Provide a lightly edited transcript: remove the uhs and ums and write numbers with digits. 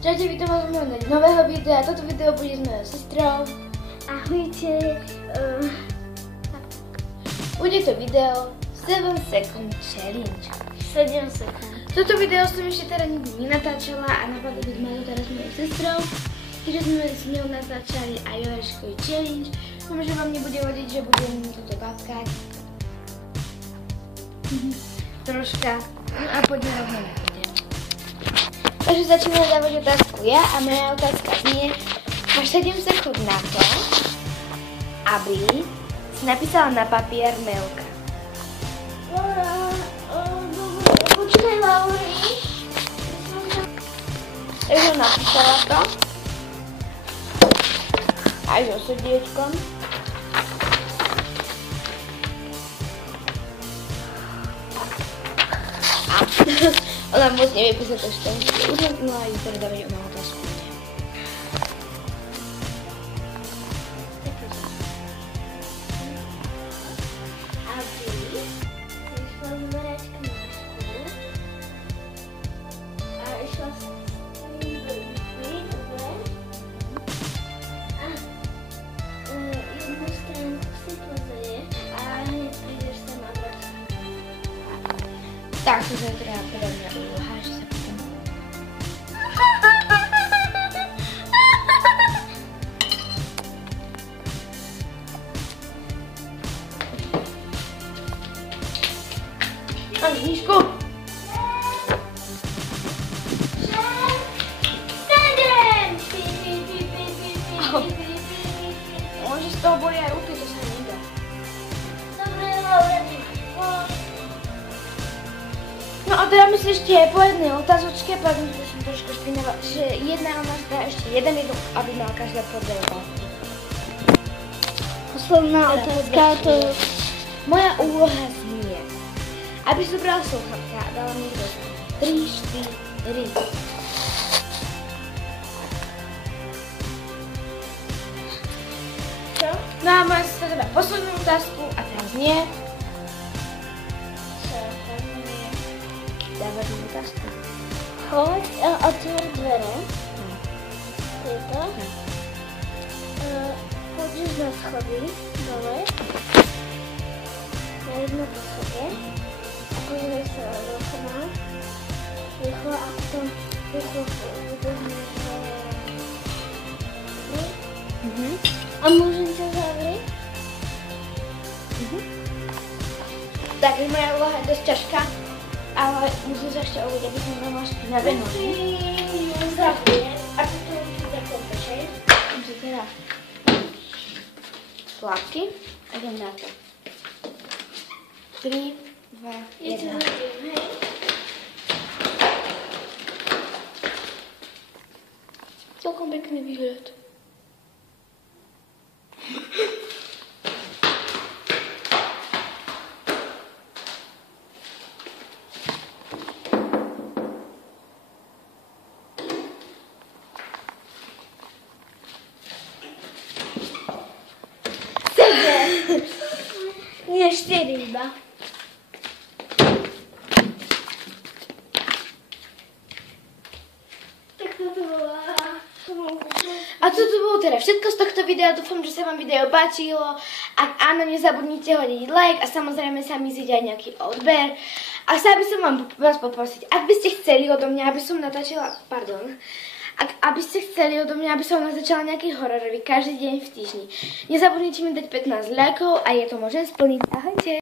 Čaute, vítam vás u mého nového videa. Toto video bude s mojou sestrou. Ahojte. Bude to video 7 second challenge. 7 sekúnd. Toto video som ešte teda nikdy nenatáčala a napadlo by ma to teraz s mojou sestrou. Keďže sme s ňou natáčali aj Jožkový challenge. Dúfam, že vám nebude vadiť, že budem toto babkať. Troška. No a poďme rovno na video. Takže začínam dávať otázku ja a moja otázka znie: máš 7 sekúnd na to, aby si napísala na papier Melka. Počkaj, Lauri. Takže napísala to. Aj so srdiečkom. Ona moc nevie písať, takže to musíte uznať, no a ju teda dávať o otázku. Tak, to je teda pre mňa úloha, že sa potom... Mám knižku. 7. Môže z toho boli aj ruky, to sa nedá. Dobre, Lauri. No a teda myslím ešte po jednej otázočke, pardon, že som trošku špinavá, že jedna ona dá ešte jeden jedok, aby mala každá po dve otázky. Posledná otázka, to... Moja úloha znie, aby som brala sluchátka a dala mi to 3, 4. Čo? No a moja sa teda poslednú otázku a teraz znie. Dávaš mi otázku. Choď a otvor dvere. Tieto. Chodíš na schody dole. Na jedno poschodie. A pozrieš sa do okna. Rýchlo a potom rýchlo vybehneš do... A môžem ťa zavrieť? Takže moja úloha je dosť ťažká, ale musím sa ešte uvedieť, aby som nemala špinavé nohy. Zavrieť. A potom musím zakopať, hej? Takže teda tlapky a idem na to. 3, 2, 1. Celkom pekný výhľad. Nie, 4 iba. Tak toto bola... A toto bolo teda všetko z tohto videa, dúfam, že sa vám video páčilo. Ak áno, nezabudnite hodiť like a samozrejme sa mi zíde aj nejaký odber. A chcela by som vás poprosiť, ak by ste chceli odo mňa, aby som natáčala, aby ste chceli odo mňa, aby som natáčala nejaký hororový každý deň v týždni. Nezabudnite mi dať 15 lajkov a ja to môžem splniť. Ahojte!